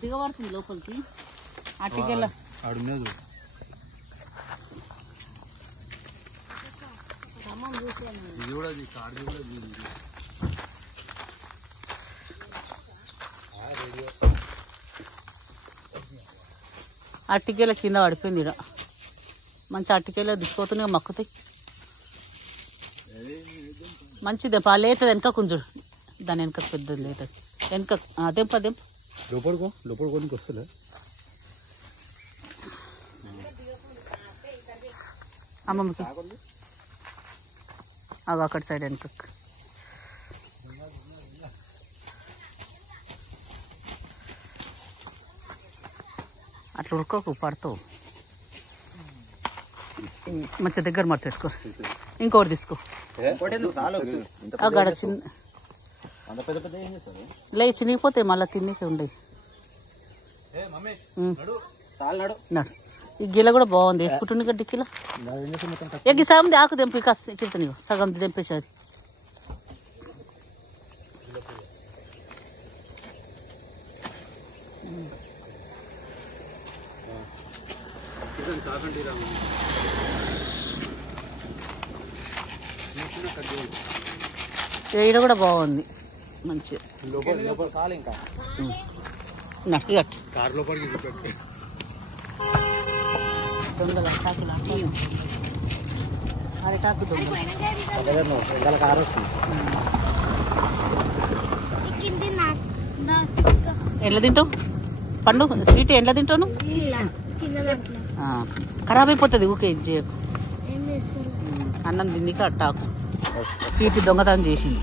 దిగబడుతుంది లోపలికి అట్టికెళ్ళ అట్టికెళ్ళ కింద పడిపోయింది ఇక్కడ మంచి అట్టికెళ్ళ దిసిపోతున్నాయి మక్కుతాయి మంచిదే లేతుంది వెనక కొంచెం దాని వెనక పెద్దది లేతుంది వెనక దెంప లోపలికి వస్తలే అమ్మమ్మకి అవి అక్కడ సైడ్ వెనక అట్లా ఉడుకోకు పడతావు మంచి దగ్గర మరి తెచ్చుకో ఇంకోటి తీసుకో గడ చిన్న లే చినిగిపోతాయి మళ్ళీ తిన్నీకి ఉండయి ఈ గిల కూడా బాగుంది వేసుకుంటుంది కదా డిక్కిలో ఎగ్గి సగం ఆకు తెంపి కింద సగం తెంపేసి అది ఈడ కూడా బాగుంది మంచిగా దొంగల టాకులు అరటాకు దొంగ ఎట్లా తింటావు పండు స్వీట్ ఎట్లా తింటావు ఖరాబ్ అయిపోతుంది ఊకే ఇది చేయకు అన్నం తిందికి అట్టాకు స్వీట్ దొంగతనం చేసింది